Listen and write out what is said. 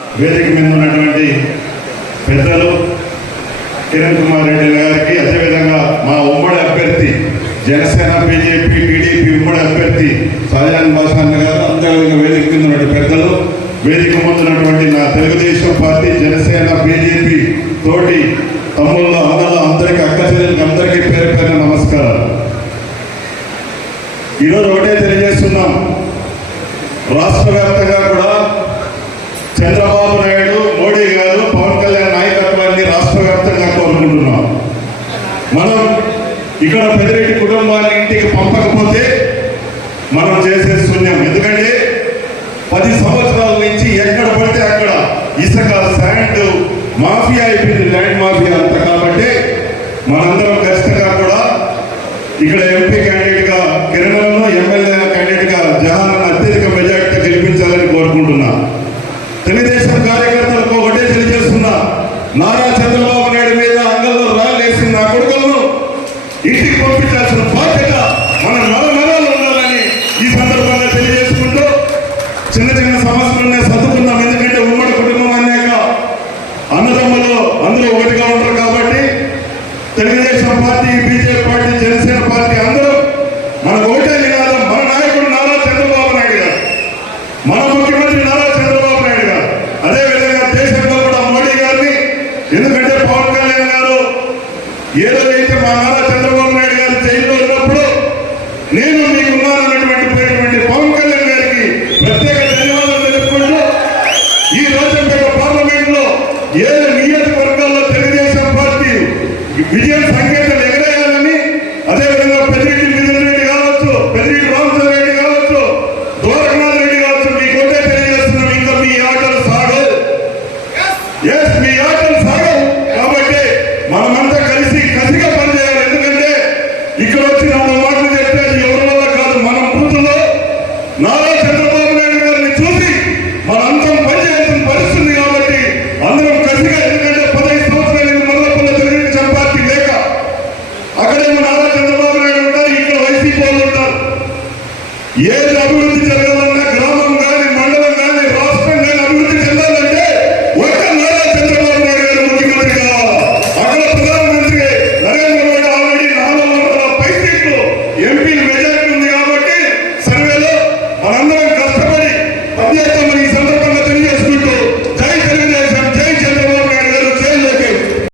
వేదిక మీద ఉన్నటువంటి పెద్దలు కిరణ్ కుమార్ రెడ్డి గారికి అదేవిధంగా మా ఉమ్మడి అభ్యర్థి జనసేన బీజేపీ టీడీపీ ఉమ్మడి అభ్యర్థి సహజాన్ భాషాన్ గారు అంతేవిధంగా వేదిక మీద ఉన్నటువంటి పెద్దలు వేదిక ముందున్నటువంటి నా తెలుగుదేశం పార్టీ జనసేన బీజేపీ తోటి తమ్ముళ్ళ అన్నల అందరికీ అక్క చెల్లెలకి అందరికీ పేరు పేరు నమస్కారాలు. ఈరోజు ఒకటే తెలియజేస్తున్నాం. రాష్ట్ర వ్యాప్తంగా కూడా మన పెద్దిరెడ్డి కుటుంబాన్ని ఇంటికి పంపకపోతే మనం చేసే శూన్యం. ఎందుకంటే పది సంవత్సరాల నుంచి ఎక్కడ పడితే అక్కడ ఇసుక శాండ్ మాఫియా అయిపోయింది ల్యాండ్ మాఫియా అంతా. కాబట్టి మనందరం ఖచ్చితంగా కూడా ఇక్కడ ఎంపీ క్యాండిడేట్గా కిరణంలో ఎమ్మెల్యే క్యాండిడేట్గా జహాన్ అత్యధిక మెజార్టీ గెలిపించాలని కోరుకుంటున్నా. తెలుగుదేశం కార్యకర్తలకు ఒకటే తెలియజేస్తున్నా Nara Telugu Desam party BJP party Janasena party అందరూ మనకు ఒకటే నినాదం మన నాయకుడు నారా చంద్రబాబు నాయుడు గారు. మన ముఖ్యమంత్రి నారా చంద్రబాబు నాయుడు గారు. అదేవిధంగా దేశంలో కూడా మోడీ గారిని ఎందుకంటే పవన్ కళ్యాణ్ గారు ఏదైతే మా నారా చంద్రబాబు నాయుడు గారు జైల్లో ఉన్నప్పుడు నేను మీకు ఉన్నానన్నటువంటి పవన్ కళ్యాణ్ గారికి ప్రత్యేక ధన్యవాదాలు తెలుపుకుంటూ ఈ రోజు పార్లమెంట్లో ఏ మీ ఆటలు సాగవు. కాబట్టి మనమంతా కలిసి కసిగా పనిచేయాలి. ఎందుకంటే ఇక్కడ వచ్చి నాలుగు మాటలు చెప్తే అది ఎవరి వల్ల కాదు మనం బూతుల్లో నారా చంద్రబాబు నాయుడు గారిని చూసి మనంతం పనిచేయాల్సిన పరిస్థితుంది కాబట్టి అందరం కసిగా ఎందుకంటే పదహైదు సంవత్సరాలు మల్లపల్ల తెలుగుదేశం పార్టీ లేక అక్కడేమో నారా చంద్రబాబు నాయుడు ఉంటారు ఇక్కడ వైసీపీ వాళ్ళు ఉంటారు. ఏది అభివృద్ధి